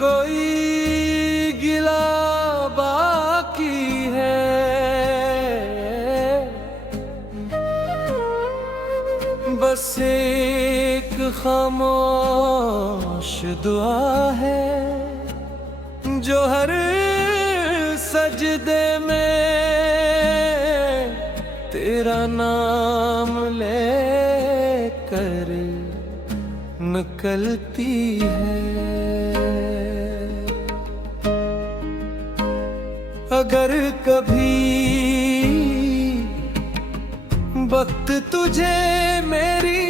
कोई गिला बाकी है, बस एक खामोश दुआ है जो हर सजदे में तेरा नाम लेकर निकलती है। अगर कभी वक्त तुझे मेरी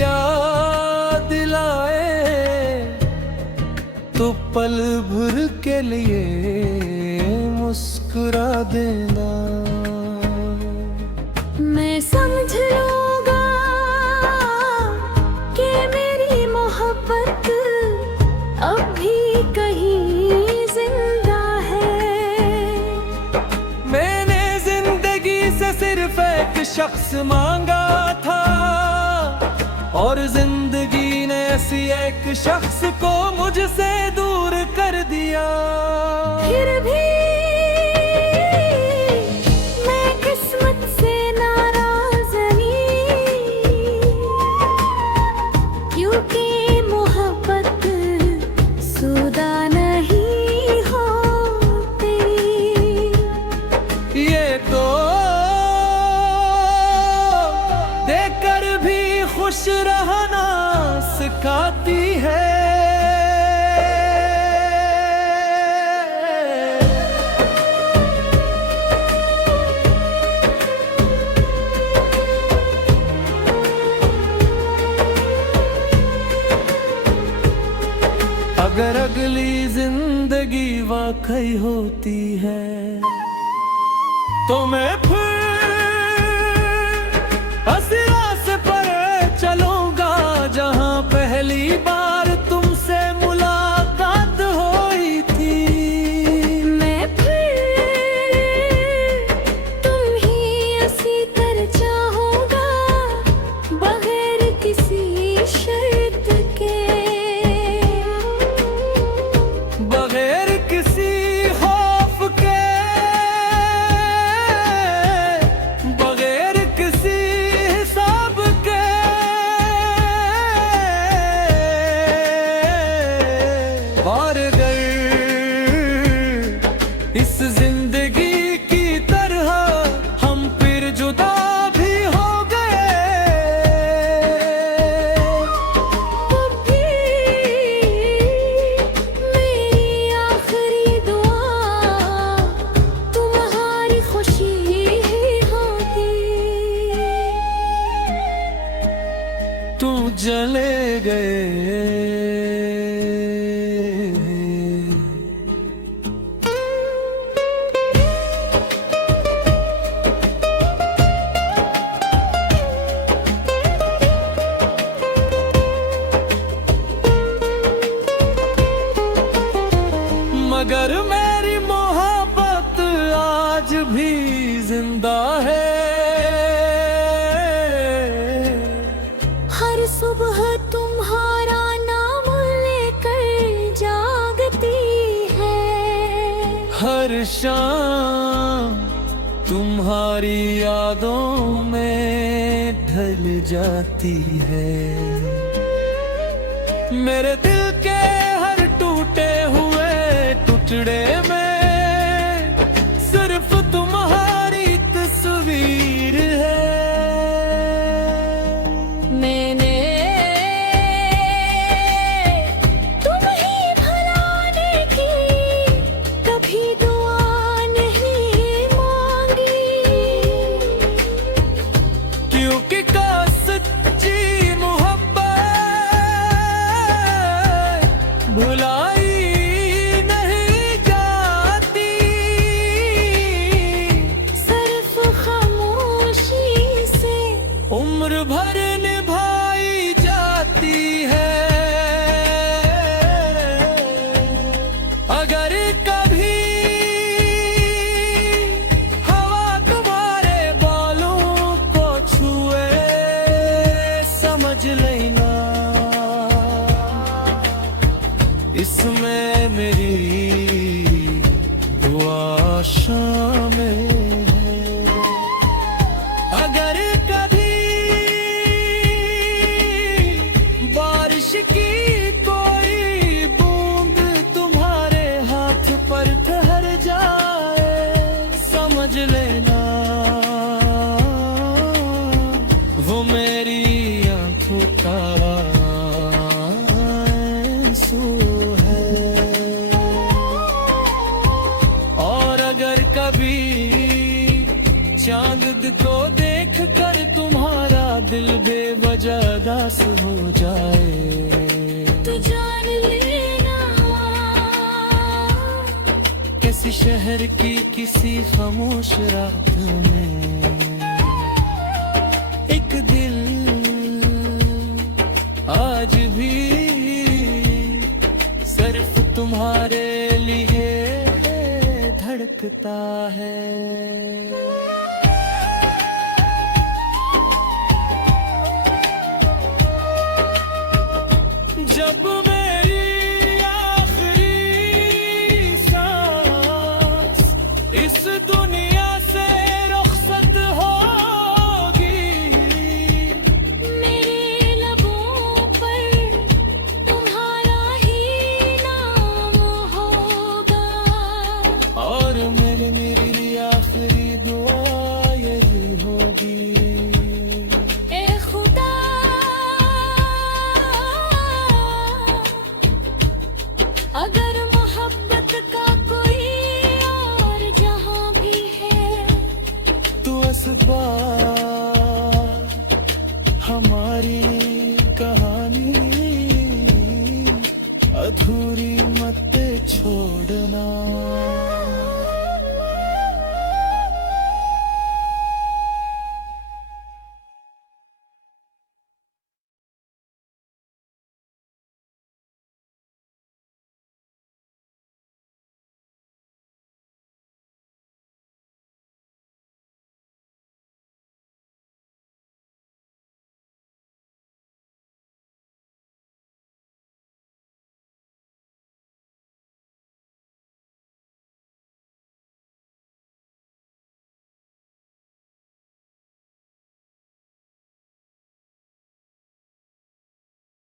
याद दिलाए तो पल भर के लिए मुस्कुरा देना। मैं समझ लूंगा कि मेरी मोहब्बत अब भी कहीं जिंदा है। मैंने जिंदगी से सिर्फ एक शख्स मांगा था और जिंदगी ने ऐसी एक शख्स को मुझसे दूर कर दिया। फिर भी मैं किस्मत से नाराज नहीं, क्योंकि मोहब्बत सुदा नहीं होती। ये तो देकर भी खुश रहना सिखाती है। अगर अगली जिंदगी वाकई होती है तो मैं फिर हंसी रास्ते पर चलूंगा जहां पहली बार तुमसे मुलाकात हुई थी। मैं फिर तुम ही इसी तरह चाहूंगा बगैर किसी शर्त के, बगैर किसी खौफ के, बगैर किसी हिसाब के। और अगर इस जिंदगी की तरह हम फिर जुदा भी हो गए तब भी मेरी आखिरी दुआ तुम्हारी खुशी ही होगी। तुम चले गए मगर मेरी मोहब्बत आज भी जिंदा है। हर सुबह तुम्हारा नाम लेकर जागती है। हर शाम तुम्हारी यादों में ढल जाती है। मेरे दिल के हर टूटे हुए टुकड़े में सिर्फ तुम्हारी तस्वीर है। मैंने तुम्हें भुलाने की कभी दुआ नहीं मांगी, क्योंकि सच्ची मोहब्बत भुलाई नहीं जाती। सिर्फ खामोशी से उम्र भर निभाई जाती है। अगर कभी हवा तुम्हारे बालों को छुए समझ लेना इसमें वो मेरी आंखों का आंसू है। और अगर कभी चांद को देख कर तुम्हारा दिल बेवजह दास हो जाए, तो जान लेना किसी शहर की किसी खामोश रात में एक दिल आज भी सिर्फ तुम्हारे लिए धड़कता है।